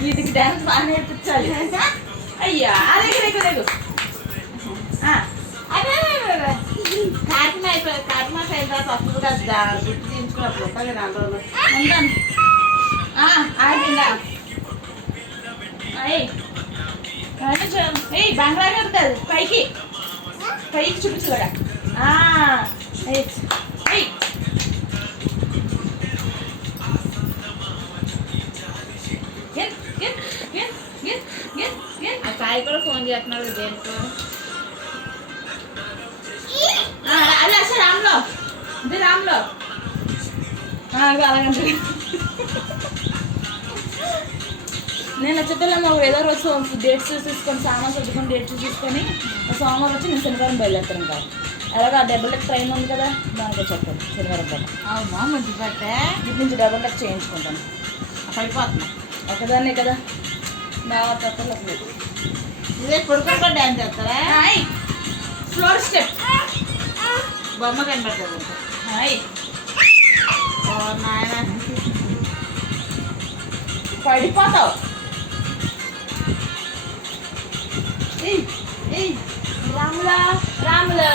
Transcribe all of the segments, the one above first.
వీటికి డాన్స్ బాగా నేర్పించాలి. అయ్యా అదేగు కార్తీమాస అయిన తర్వాత వస్తుంది కదా గుర్తు తీయించుకున్నప్పుడు ఉంటుంది 4 రోజులు ఉంటాను. ఆగిందా బంగ్లా కడుతుంది పైకి పైకి చూపించు కూడా. సాయి కూడా ఫోన్ చేస్తున్నాడు దేంట్లో. అలా సార్ రామ్లో ఇది రామ్లో అలాగంటే నేను వచ్చేటోళ్ళమ్మ ఏదో రోజు డేట్స్ చూసుకొని సామాన్ సర్దుకొని డేట్స్ చూసుకొని సోమవారం వచ్చి నేను శనివారం బయలుదేరుతాను. ఇంకా అలాగా డబుల్ టెక్ ట్రైన్ ఉంది కదా దానికి వచ్చేస్తాను శనివారం కదా. అవునా మంచి పట్టే ఇటు నుంచి డబుల్ టెక్ చేయించుకుంటాను. పడిపోతున్నా ఒకదాన్నే కదా బాగా తప్పలేదు. ఇదే కొడుకు డ్యాన్స్ చేస్తారా? ఫ్లోర్ స్టెప్ బొమ్మ కనబడుతుంది. నాయన పడిపోతావు. రాములా రాములా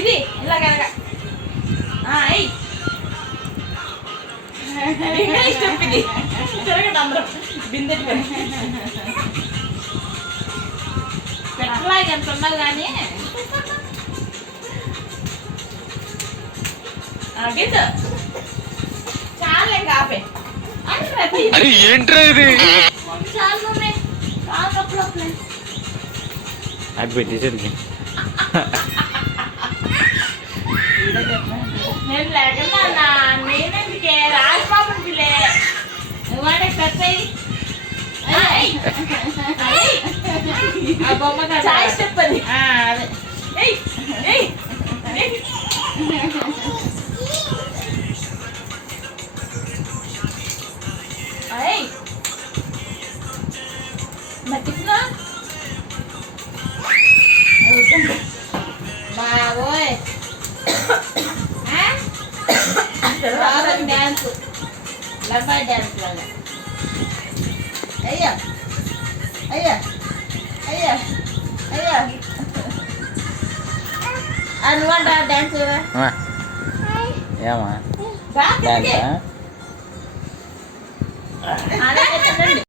ఇది ఇలాగనగా స్టెప్ ఇది తిరగండి అందరం బిందెట్టు పెట్టలాగా ఎంత ఉన్నావు కానీ గింద చాలా ఇంకా ఆపే ఏంట్రా ఇది చాలు కాలు అది పెట్టేసరికి నేను లేకుండా నేనెందుకే రాజబాబు పిల్లే నువ్వాడే పెద్దయి బొమ్మ చాయ్ స్టెప్ అది మర్చిపోయినా బాబోయ్ డ్యాన్స్ లబ్బాయి డ్యాన్స్ లాగా. అయ్యా అయ్యా అయ్యా అయ్యా అనువంట డ్యాన్స్ ఏమా